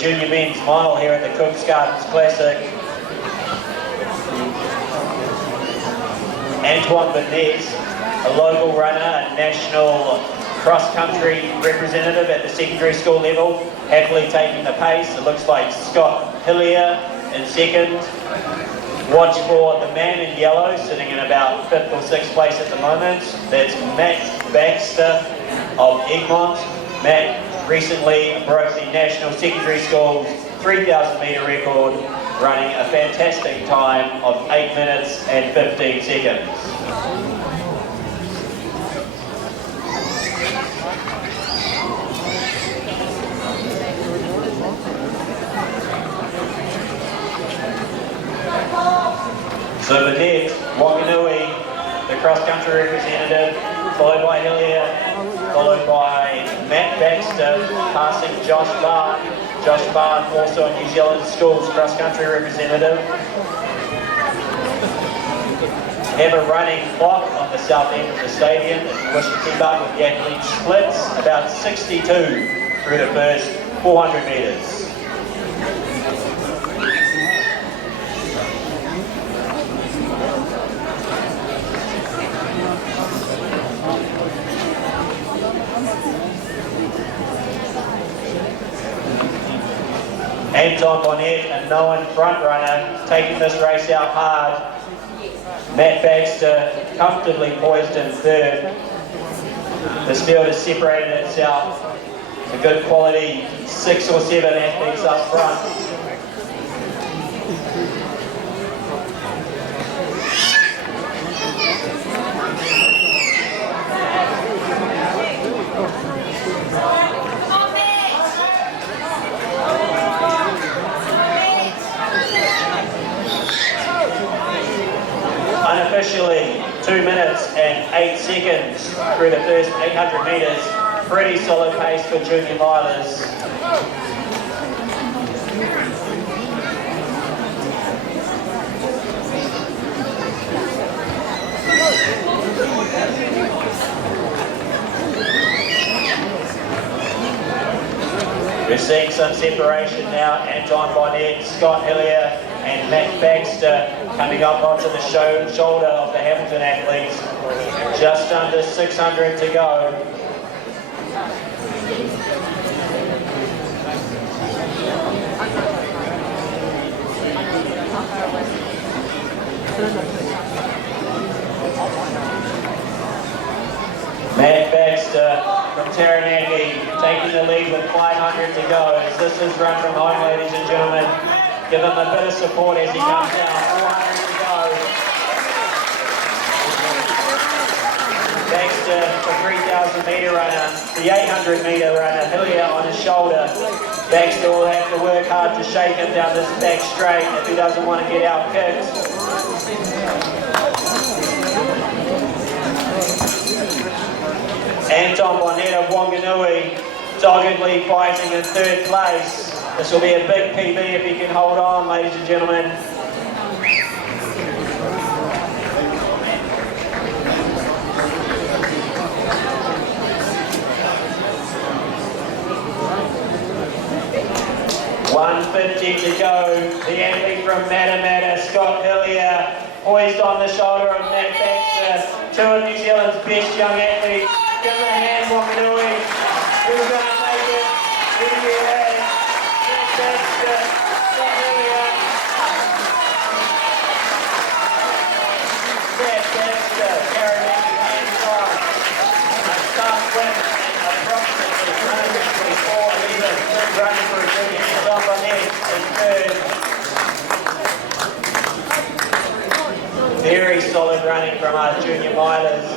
junior men's mile here at the Cooks Gardens Classic. Antoine Burnett, a local runner, a national cross-country representative at the secondary school level, happily taking the pace. It looks like Scott Hillier in second. Watch for the man in yellow, sitting in about 5th or 6th place at the moment. That's Matt Baxter of Egmont. Matt recently broke the national secondary school 3,000 metre record, running a fantastic time of 8 minutes and 15 seconds. So Burnett, Wanganui, the cross-country representative, followed by Hillier, followed by Matt Baxter, passing Josh Barn. Josh Barn, also a New Zealand Schools cross-country representative. Have a running clock on the south end of the stadium if you wish to keep up with the athlete splits, about 62 through the first 400 metres. Anton Bonnet, a known front runner, taking this race out hard. Matt Baxter comfortably poised in third. This field has separated itself. A good quality 6 or 7 athletes up front. Unofficially, 2 minutes and 8 seconds through the first 800 metres. Pretty solid pace for junior milers. We're seeing some separation now. Anton Bonnet, Scott Hillier and Matt Baxter coming up onto the shoulder of the Hamilton athletes. Just under 600 to go. Matt Baxter from Taranaki taking the lead with 500 to go. As this is run from home, ladies and gentlemen. Give him a bit of support as he comes down. 400 to go. Baxter, the 3,000 metre runner, the 800 metre runner, Hillier on his shoulder. Baxter will have to work hard to shake him down this back straight if he doesn't want to get out kicked. Anton Bonnet of Wanganui doggedly fighting in third place. This will be a big PB if he can hold on, ladies and gentlemen. $150 to go. The athlete from Matamata, Scott Hillier, poised on the shoulder of Matt Baxter. Two of New Zealand's best young athletes. Give them a hand, Wanganui. Who's going to make it? Who do you have? Matt Baxter, Scott Hillier. Matt Baxter, Taranaki and John. A start win in approximately 124 meters. Good running for a junior. Anton Bonnet in third. Very solid running from our junior milers.